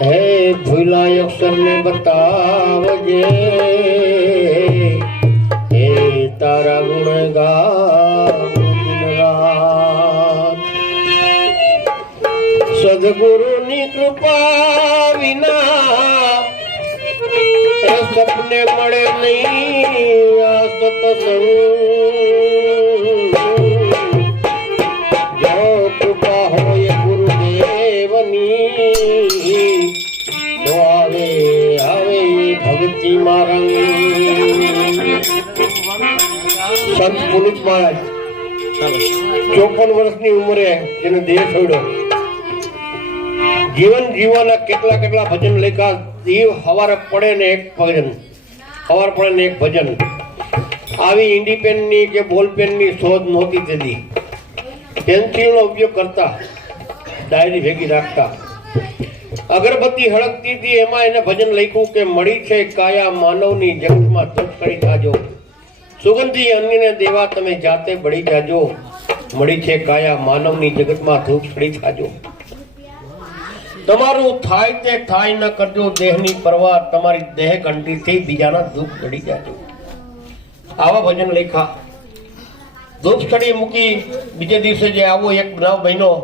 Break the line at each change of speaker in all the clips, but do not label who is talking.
હે ભૂલા અક્ષરને બતાવજે. હે તારા ગુણ સદગુરુની કૃપા વિના એ સપને મળે નહીં આ સતસંગ સંત પુનિત મહારાજ, ચોપન વર્ષની ઉંમરે જેને દેહ છોડ્યો. જીવન જીવવાના કેટલા કેટલા ભજન લેખા દીવ હવારે પડે ને એક ભજન, હવાર પડે ને એક ભજન. આવી ઇન્ડિપેનની કે બોલપેનની શોધ નહોતી તેથી પેન્સિલનો ઉપયોગ કરતા, ડાયરી ભેગી રાખતા. અગરબત્તી હળકતી હતી, એમાં એને ભજન લખ્યું કે, મળી છે કાયા માનવની જગતમાં ધૂપ કરી જાજો સુગંધી અન્યને દેવા તમે જાતે બળી જાજો. મળી છે કાયા માનવની જગતમાં ધૂપ ચડી જાજો. તમારું થાય તે થાય ન કરજો, દેહની પરવા તમારી દેહ કંઠીથી બીજાના દુઃખ ચડી જાજો. આવા ભજન લેખા ધૂપ ચડી મૂકી બીજે દિવસે જે આવો એક બનાવ બન્યો,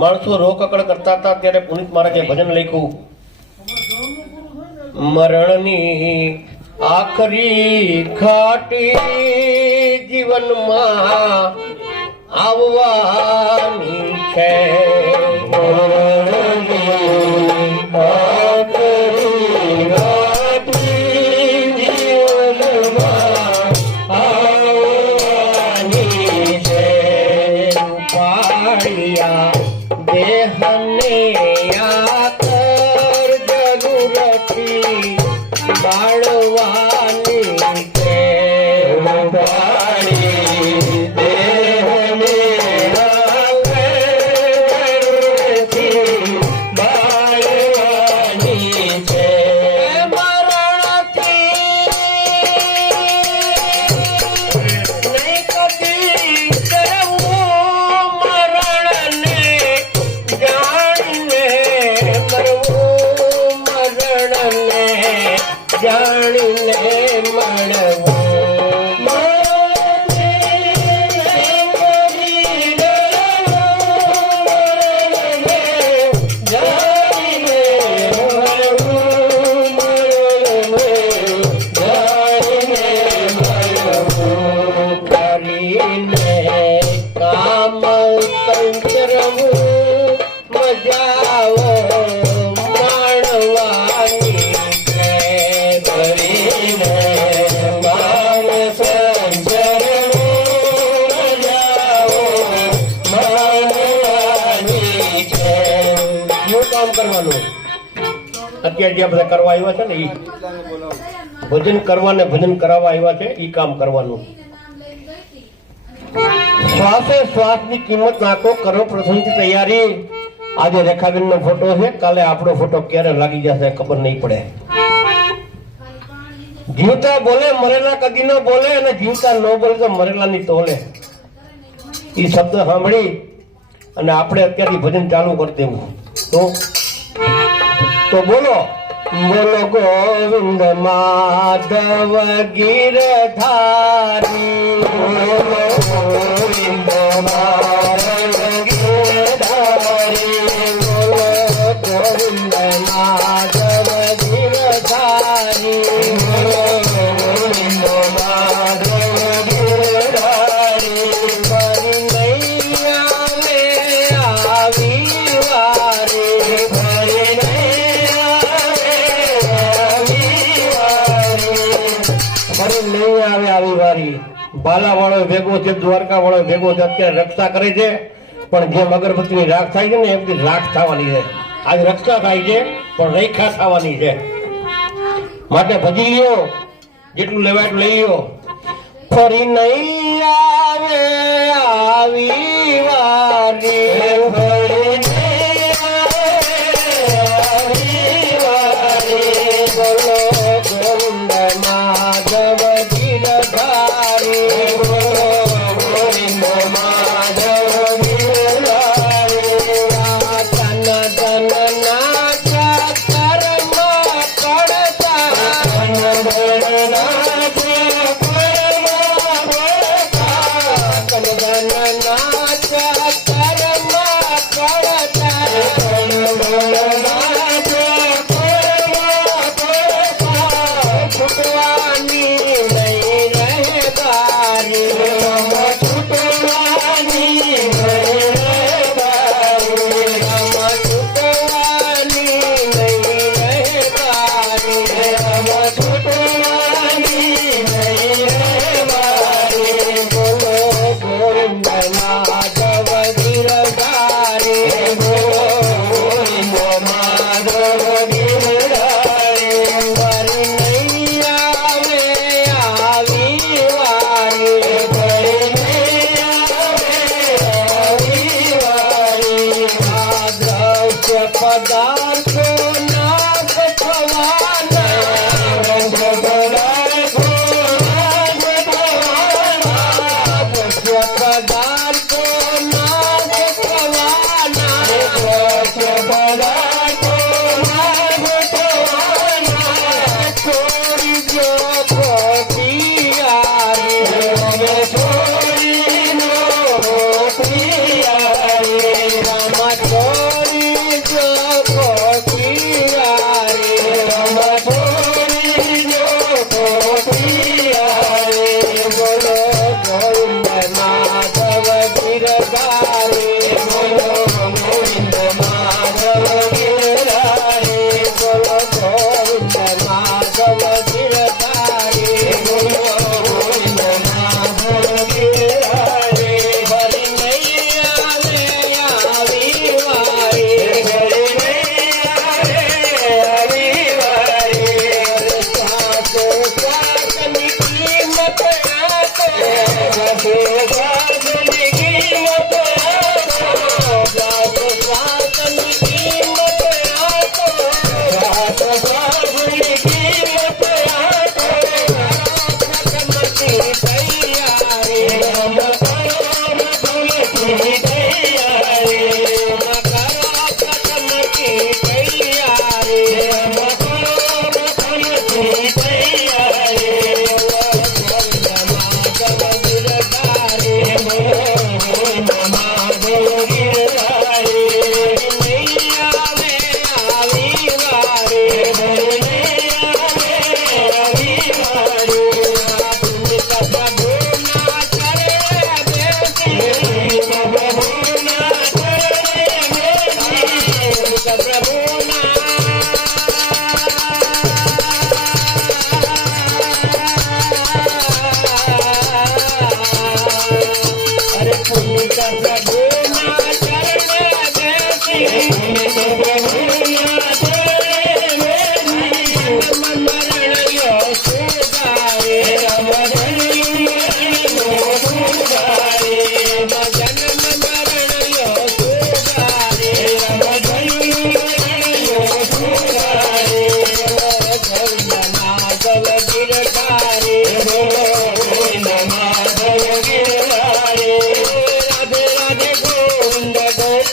માણસો રોકકડ કરતા હતા, ત્યારે પુનિત મહારાજે ભજન લખ્યું. મરણની આખરી ખાટી જીવનમાં આવવાની છે. ജാണില്ലേ മണ કામ કરવાનું? અત્યારે જે બધા કરવા આવ્યા છે ને એ ભજન કરવા ને ભજન કરાવવા આવ્યા છે એ કામ કરવાનું. શ્વાસે શ્વાસની કિંમત નાખો, કરો પ્રથમથી તૈયારી. આજે રેખાબેન નો ફોટો છે, કાલે આપણો ફોટો ક્યારે લાગી જશે ખબર નહીં પડે. જીવતા બોલે, મરેલા કદી ન બોલે અને જીવતા ન બોલે તો મરેલાની તોલે. એ શબ્દ સાંભળી અને આપણે અત્યારથી ભજન ચાલુ કરી દેવું. તો? તો બોલો. બોલો ગોવિંદ માધવ ગીરધારી. બોલો ગોવિંદ માધવ ભેગો છે દ્વારકા વાળો ભેગો છે અત્યારે રક્ષા કરે છે. પણ જેમ અગરબત્તીની રાખ થાય છે ને એમથી રાખ થવાની છે. આજ રક્ષા થાય છે, પણ રેખા થવાની છે. માટે ભજી ગયો જેટલું લેવાય એટલું લઈ ગયો ફરી નહીં આવે, આવી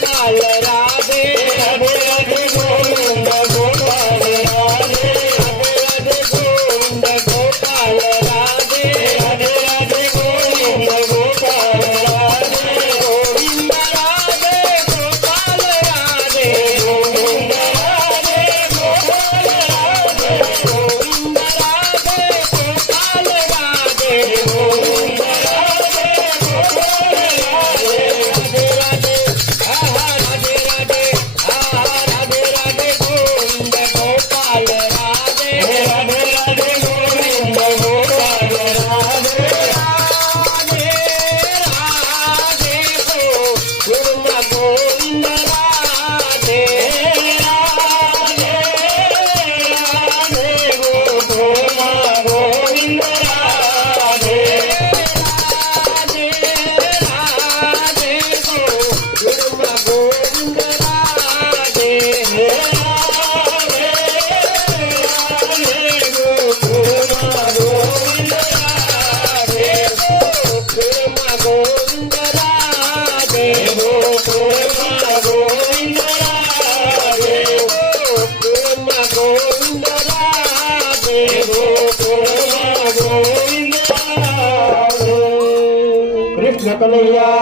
நாளரா Yeah.